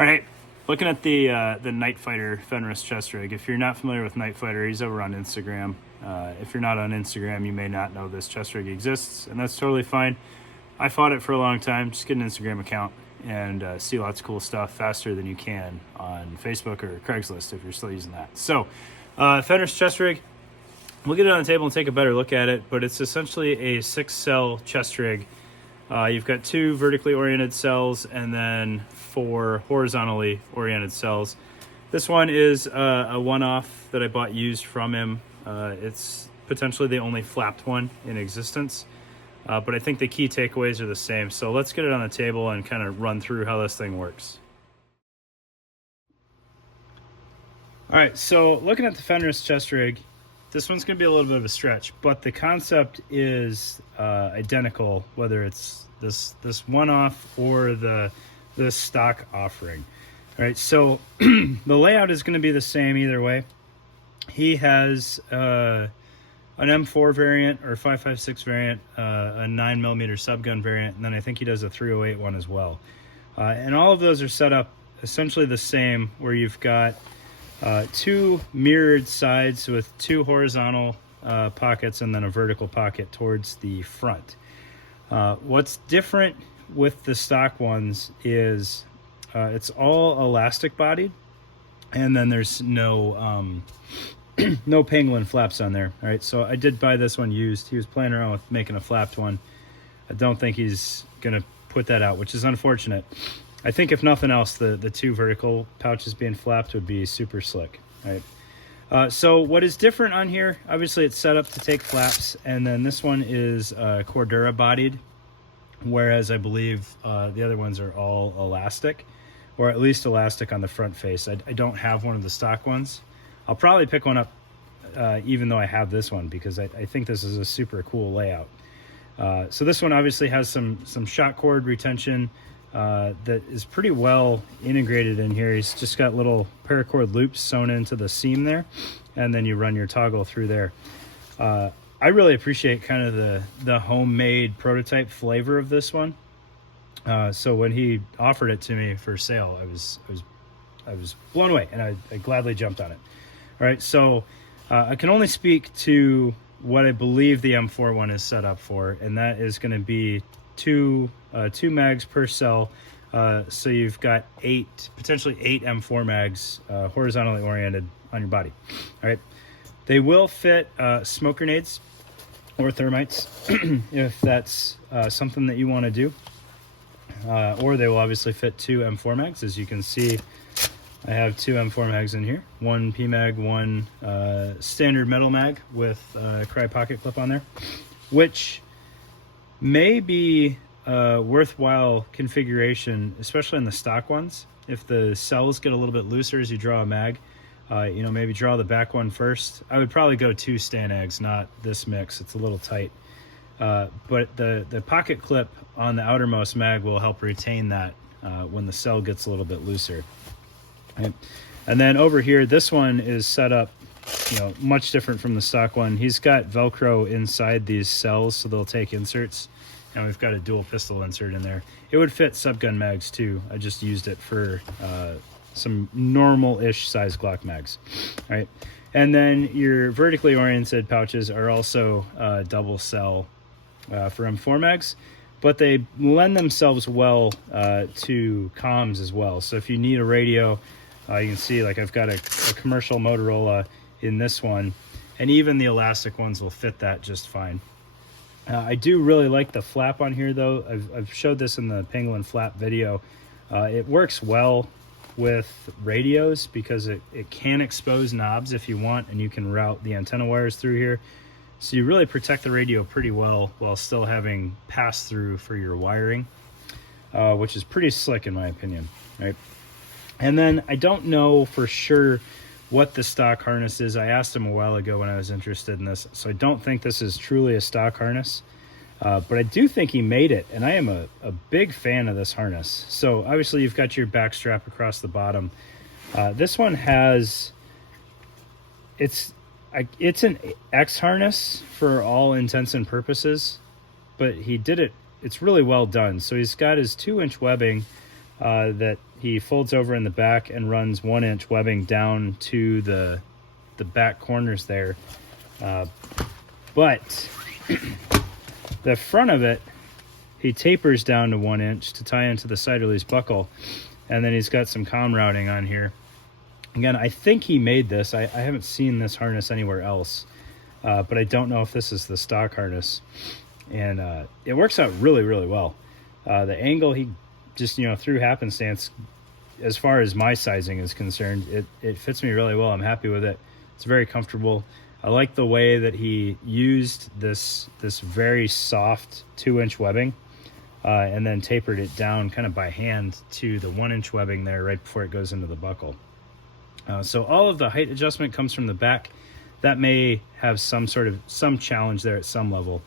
All right, looking at the Night Fighter Fenris chest rig. If you're not familiar with Night Fighter, he's over on Instagram. If you're not on Instagram, you may not know this chest rig exists, and that's totally fine. I fought it for a long time. Just get an Instagram account and see lots of cool stuff faster than you can on Facebook or Craigslist if you're still using that. So, Fenris chest rig. We'll get it on the table and take a better look at it, but it's essentially a 6-cell chest rig. You've got 2 vertically oriented cells and then 4 horizontally oriented cells. This one is a one-off that I bought used from him. It's potentially the only flapped one in existence, but I think the key takeaways are the same. So let's get it on the table and kind of run through how this thing works. All right, so looking at the Fenris chest rig, this one's going to be a little bit of a stretch, but the concept is identical, whether it's this one-off or the stock offering. All right, so the layout is going to be the same either way. He has an M4 variant or 5.56 variant, a 9mm subgun variant, and then I think he does a 308 one as well. And all of those are set up essentially the same, where you've got 2 mirrored sides with 2 horizontal pockets and then a vertical pocket towards the front. What's different with the stock ones is it's all elastic bodied, and then there's no no Pangolin flaps on there. All right, so I did buy this one used. He was playing around with making a flapped one. I don't think he's gonna put that out, which is unfortunate. I think if nothing else, the 2 vertical pouches being flapped would be super slick. All right. So what is different on here, obviously it's set up to take flaps, and then this one is Cordura bodied, whereas I believe the other ones are all elastic, or at least elastic on the front face. I don't have one of the stock ones. I'll probably pick one up even though I have this one, because I think this is a super cool layout. So this one obviously has some shot cord retention that is pretty well integrated in here. He's just got little paracord loops sewn into the seam there, and then you run your toggle through there. I really appreciate kind of the homemade prototype flavor of this one. So when he offered it to me for sale, I was blown away, and I gladly jumped on it. All right, so I can only speak to what I believe the M4 one is set up for, and that is going to be two mags per cell. So you've got potentially eight M4 mags horizontally oriented on your body. All right, they will fit smoke grenades or thermites if that's something that you want to do, or they will obviously fit 2 M4 mags. As you can see, I have 2 M4 mags in here, 1 PMag, 1 standard metal mag with a Cry pocket clip on there, which may be a worthwhile configuration, especially in the stock ones. If the cells get a little bit looser as you draw a mag, maybe draw the back one first. I would probably go 2 Stanags, not this mix. It's a little tight. But the pocket clip on the outermost mag will help retain that when the cell gets a little bit looser. Right. And then over here, this one is set up, much different from the stock one. He's got Velcro inside these cells, so they'll take inserts. And we've got a dual pistol insert in there. It would fit subgun mags too. I just used it for some normal-ish size Glock mags. All right. And then your vertically oriented pouches are also double cell for M4 mags, but they lend themselves well to comms as well. So if you need a radio, you can see like I've got a commercial Motorola in this one, and even the elastic ones will fit that just fine. I do really like the flap on here though. I've showed this in the Pangolin flap video. It works well with radios because it can expose knobs if you want, and you can route the antenna wires through here. So you really protect the radio pretty well while still having pass-through for your wiring, which is pretty slick in my opinion, right? And then I don't know for sure what the stock harness is. I asked him a while ago when I was interested in this, so I don't think this is truly a stock harness, but I do think he made it, and I am a big fan of this harness. So obviously you've got your back strap across the bottom. This one has, it's an X harness for all intents and purposes, but he did it, it's really well done. So he's got his 2-inch webbing that he folds over in the back and runs 1-inch webbing down to the back corners there. But the front of it, he tapers down to 1 inch to tie into the side release buckle. And then he's got some comm routing on here. Again, I think he made this. I haven't seen this harness anywhere else, but I don't know if this is the stock harness. And it works out really, really well. The angle, he just, through happenstance, as far as my sizing is concerned, it fits me really well. I'm happy with it. It's very comfortable. I like the way that he used this very soft 2-inch webbing and then tapered it down kind of by hand to the 1-inch webbing there right before it goes into the buckle. So all of the height adjustment comes from the back. That may have some challenge there at some level,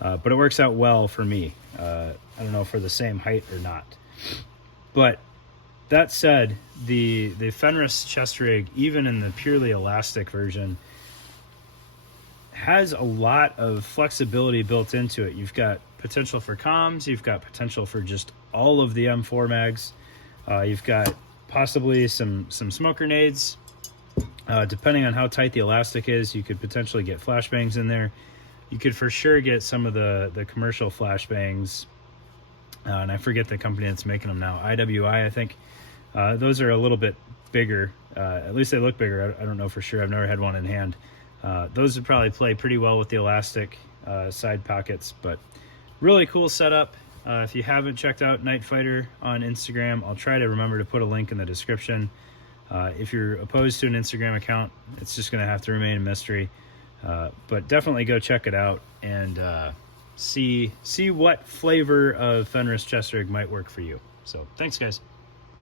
but it works out well for me. I don't know for the same height or not. But that said, the Fenris chest rig, even in the purely elastic version, has a lot of flexibility built into it. You've got potential for comms, you've got potential for just all of the M4 mags, you've got possibly some smoke grenades. Depending on how tight the elastic is, you could potentially get flashbangs in there. You could for sure get some of the commercial flashbangs, and I forget the company that's making them now, IWI I think. Those are a little bit bigger, at least they look bigger. I don't know for sure, I've never had one in hand. Those would probably play pretty well with the elastic side pockets, but really cool setup. If you haven't checked out Night Fighter on Instagram, I'll try to remember to put a link in the description. If you're opposed to an Instagram account, it's just going to have to remain a mystery. But definitely go check it out and see what flavor of Fenris chest rig might work for you. So thanks, guys.